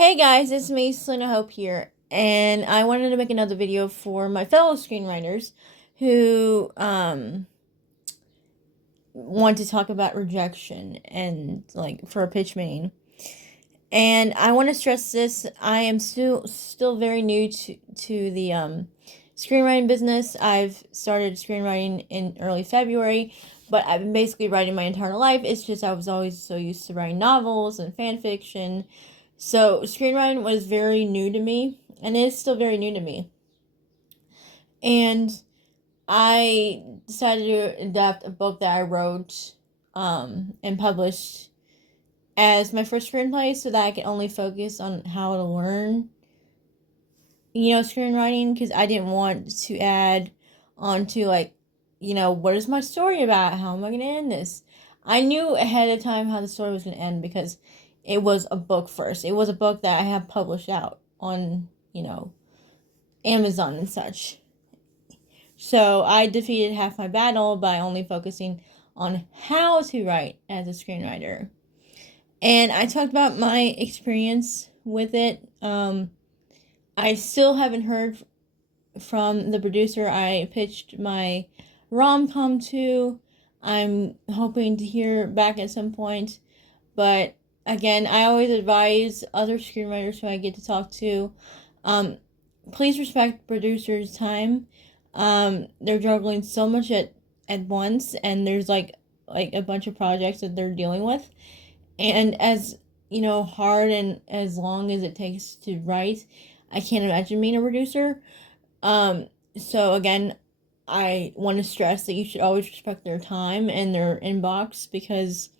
Hey guys, it's me, Selena Hope here, and I wanted to make another video for my fellow screenwriters who want to talk about rejection and like for a pitch meeting. And I want to stress this: I am still very new to the screenwriting business. I've started screenwriting in early February, but I've been basically writing my entire life. It's just I was always so used to writing novels and fan fiction. So screenwriting was very new to me, and it is still very new to me. And I decided to adapt a book that I wrote and published as my first screenplay so that I can only focus on how to learn, screenwriting, because I didn't want to add on to, like, what is my story about? How am I going to end this? I knew ahead of time how the story was going to end because it was a book first. It was a book that I have published out on, Amazon and such. So I defeated half my battle by only focusing on how to write as a screenwriter. And I talked about my experience with it. I still haven't heard from the producer I pitched my rom-com to. I'm hoping to hear back at some point. But again, I always advise other screenwriters who I get to talk to, please respect producers' time. They're juggling so much at once, and there's like a bunch of projects that they're dealing with. And as hard and as long as it takes to write, I can't imagine being a producer. So again, I want to stress that you should always respect their time and their inbox, because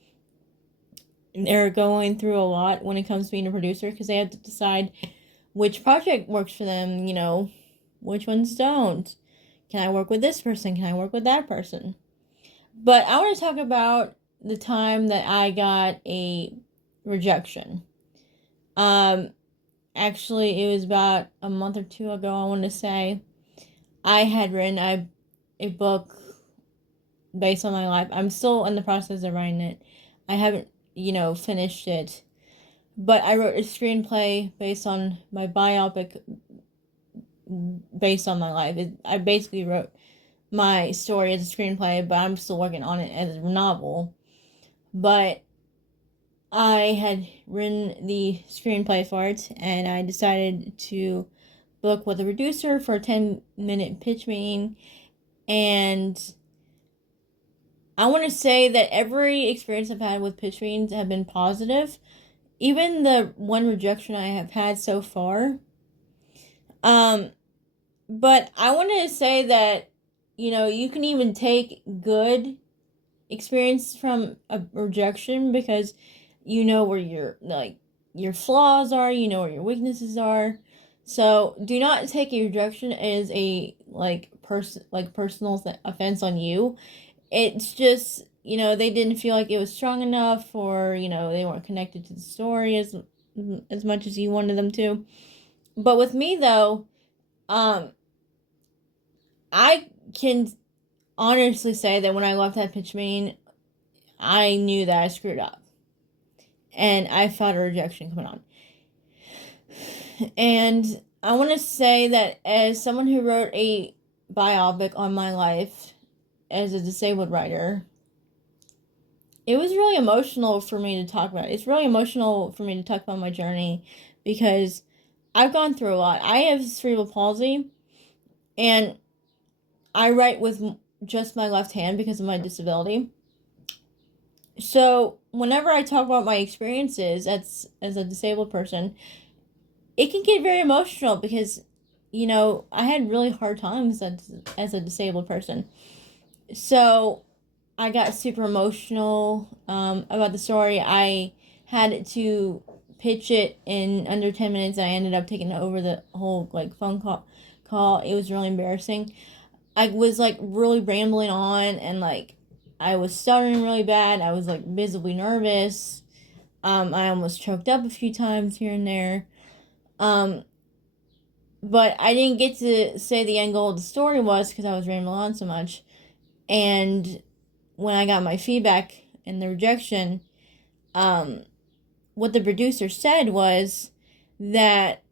they're going through a lot when it comes to being a producer, because they have to decide which project works for them, which ones don't. Can I work with this person? Can I work with that person? But I want to talk about the time that I got a rejection. Actually, it was about a month or two ago, I want to say. I had written a book based on my life. I'm still in the process of writing it. I haven't, finished it. But I wrote a screenplay based on my biopic, based on my life. I basically wrote my story as a screenplay, but I'm still working on it as a novel. But I had written the screenplay for it, and I decided to book with a producer for a 10-minute pitch meeting. And I want to say that every experience I've had with pitch meetings have been positive. Even the one rejection I have had so far. But I want to say that, you can even take good experience from a rejection, because you know where your flaws are, you know where your weaknesses are. So do not take a rejection as a personal offense on you. It's just, they didn't feel like it was strong enough, or they weren't connected to the story as much as you wanted them to. But with me though, I can honestly say that when I left that pitch meeting, I knew that I screwed up, and I felt a rejection coming on. And I want to say that as someone who wrote a biopic on my life as a disabled writer, it was really emotional for me to talk about. It's really emotional for me to talk about my journey, because I've gone through a lot. I have cerebral palsy, and I write with just my left hand because of my disability. So whenever I talk about my experiences as a disabled person, it can get very emotional, because, I had really hard times as a disabled person. So I got super emotional about the story. I had to pitch it in under 10 minutes. I ended up taking over the whole phone call. It was really embarrassing. I was really rambling on, and I was stuttering really bad. I was visibly nervous. I almost choked up a few times here and there. But I didn't get to say the end goal of the story was, because I was rambling on so much. And when I got my feedback and the rejection, what the producer said was that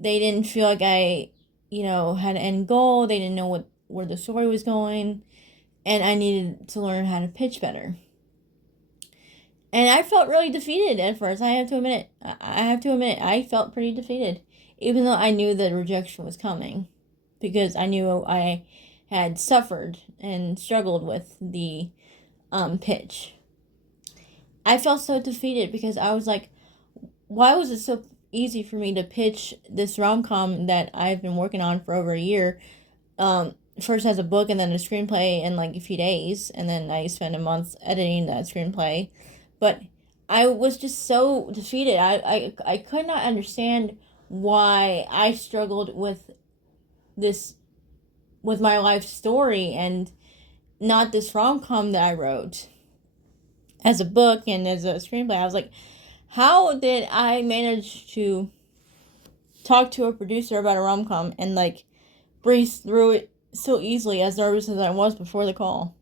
they didn't feel like I, had an end goal. They didn't know where the story was going, and I needed to learn how to pitch better. And I felt really defeated at first. I have to admit I felt pretty defeated, even though I knew that rejection was coming, because I knew I had suffered and struggled with the pitch. I felt so defeated because I was like, why was it so easy for me to pitch this rom-com that I've been working on for over a year? First as a book and then a screenplay in like a few days, and then I spent a month editing that screenplay. But I was just so defeated. I could not understand why I struggled with this, with my life story, and not this rom-com that I wrote as a book and as a screenplay. I was like, how did I manage to talk to a producer about a rom-com and like breeze through it so easily, as nervous as I was before the call?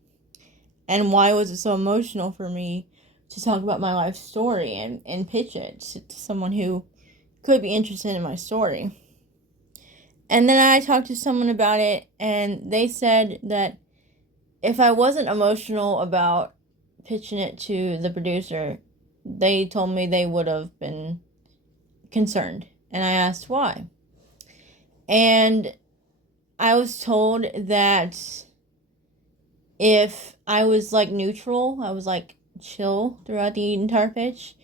And why was it so emotional for me to talk about my life story and pitch it to someone who could be interested in my story? And then I talked to someone about it, and they said that if I wasn't emotional about pitching it to the producer, they told me they would have been concerned. And I asked why. And I was told that if I was like neutral, I was like chill throughout the entire pitch,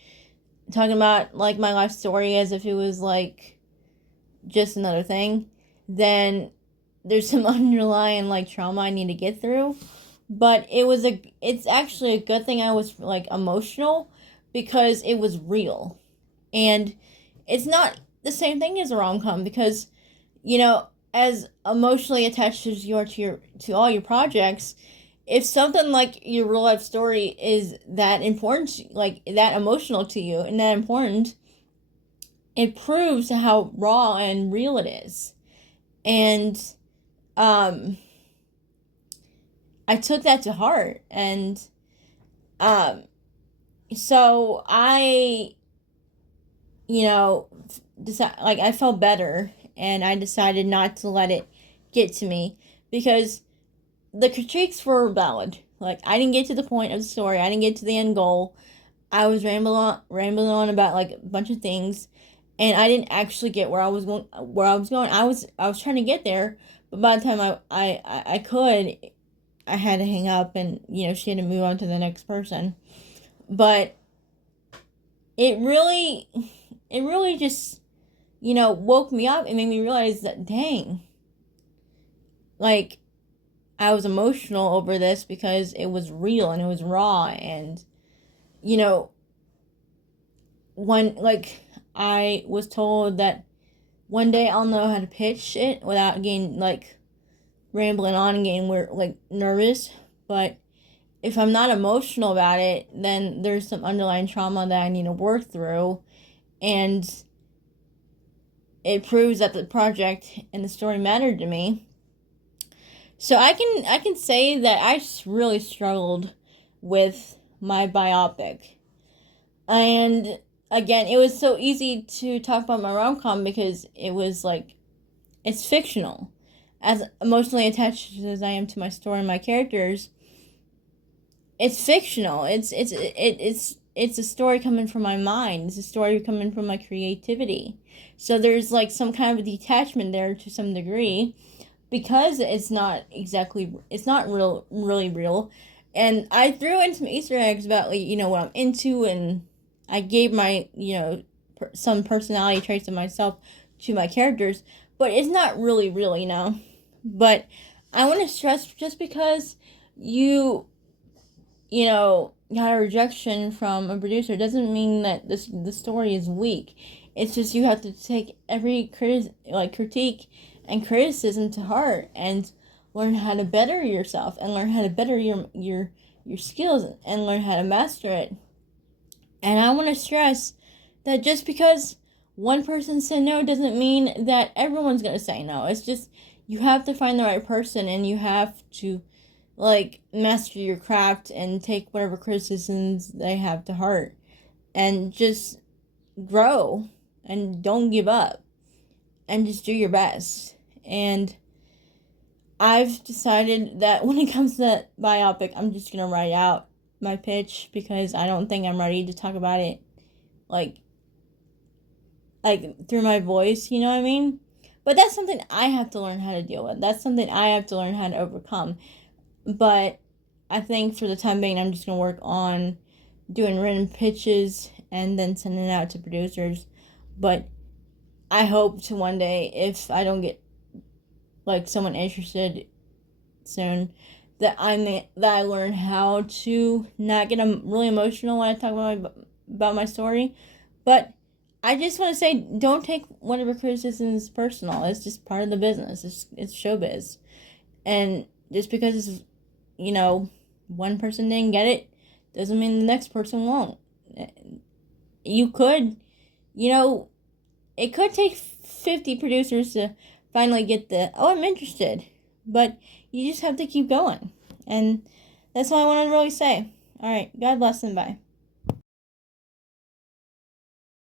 talking about like my life story as if it was like just another thing, then there's some underlying like trauma I need to get through. But it's actually a good thing I was like emotional, because it was real. And it's not the same thing as a rom-com, because as emotionally attached as you are to all your projects, if something like your real life story is that important, like that emotional to you and that important, it proves how raw and real it is. And I took that to heart, and so I like I felt better, and I decided not to let it get to me, because the critiques were valid. Like, I didn't get to the point of the story. I didn't get to the end goal. I was rambling on about like a bunch of things, and I didn't actually get where I was going. I was trying to get there, but by the time I could, I had to hang up, and she had to move on to the next person. But it really just woke me up and made me realize that, dang, like, I was emotional over this because it was real and it was raw. And when like I was told that one day I'll know how to pitch it without getting like rambling on and getting like nervous. But if I'm not emotional about it, then there's some underlying trauma that I need to work through, and it proves that the project and the story mattered to me. So I can say that I really struggled with my biopic. And again, it was so easy to talk about my rom-com because it was like, it's fictional. As emotionally attached as I am to my story and my characters, it's fictional. It's a story coming from my mind. It's a story coming from my creativity. So there's like some kind of a detachment there to some degree, because it's not really real. And I threw in some Easter eggs about like what I'm into, and I gave my some personality traits of myself to my characters, but it's not really real. But I want to stress, just because you got a rejection from a producer doesn't mean that the story is weak. It's just you have to take every critique and criticism to heart, and learn how to better yourself, and learn how to better your skills, and learn how to master it. And I want to stress that just because one person said no doesn't mean that everyone's going to say no. It's just you have to find the right person, and you have to like master your craft and take whatever criticisms they have to heart, and just grow and don't give up, and just do your best. And I've decided that when it comes to that biopic, I'm just gonna write out my pitch, because I don't think I'm ready to talk about it like through my voice, you know what I mean? But that's something I have to learn how to deal with. That's something I have to learn how to overcome. But I think for the time being, I'm just gonna work on doing written pitches and then sending it out to producers. But I hope to one day, if I don't get like someone interested soon, that I learn how to not get really emotional when I talk about my story. But I just want to say, don't take whatever criticism personal. It's just part of the business. It's showbiz, and just because it's, one person didn't get it, doesn't mean the next person won't. You could, it could take 50 producers to finally get I'm interested. But you just have to keep going. And that's all I want to really say. All right. God bless and bye.